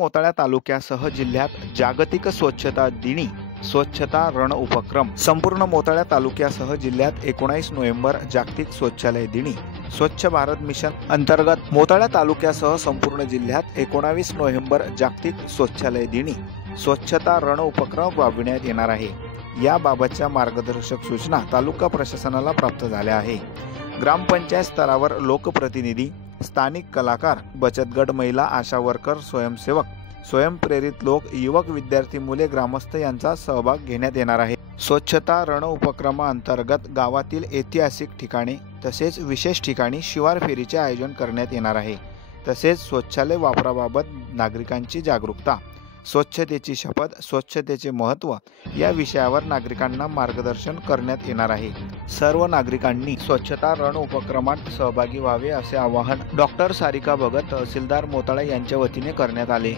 मोताळा तालुक्यासह जिल्ह्यात जागतिक स्वच्छता दिनी स्वच्छता रण उपक्रम। संपूर्ण मोताळा तालुक्यासह जिल्ह्यात 19 नोव्हेंबर जागतिक शौचालय दिनी स्वच्छ भारत मिशन अंतर्गत मोताळा तालुक्यासह संपूर्ण जिल्ह्यात 19 नोव्हेंबर जागतिक शौचालय दिनी स्वच्छता रण उपक्रम राबविण्यात येणार आहे। याबाबतच्या मार्गदर्शक सूचना तालुका प्रशासनाला प्राप्त झाल्या आहे। ग्रामपंचायत स्तरावर लोकप्रतिनिधी, स्थानिक कलाकार, बचत गट, महिला, आशा वर्कर, स्वयंसेवक, स्वयंप्रेरित लोक, युवक, विद्यार्थी, मुले, ग्रामस्थ यांचा सहभाग घेण्यात येणार आहे। स्वच्छता रण उपक्रमाअंतर्गत गावातील ऐतिहासिक ठिकाणे तसेच विशेष ठिकाणी शिवार फेरीचे आयोजन करण्यात येणार आहे। तसेच शौचालय वापराबाबत नागरिकांची जागरूकता, स्वच्छतेची शपथ, स्वच्छतेचे महत्त्व या विषयावर नागरिकांना मार्गदर्शन करण्यात येणार आहे। सर्व नागरिकांनी स्वच्छता रण उपक्रमात सहभागी व्हावे असे आवाहन डॉक्टर सारिका भगत, तहसीलदार मोताळा यांच्या वतीने करण्यात आले।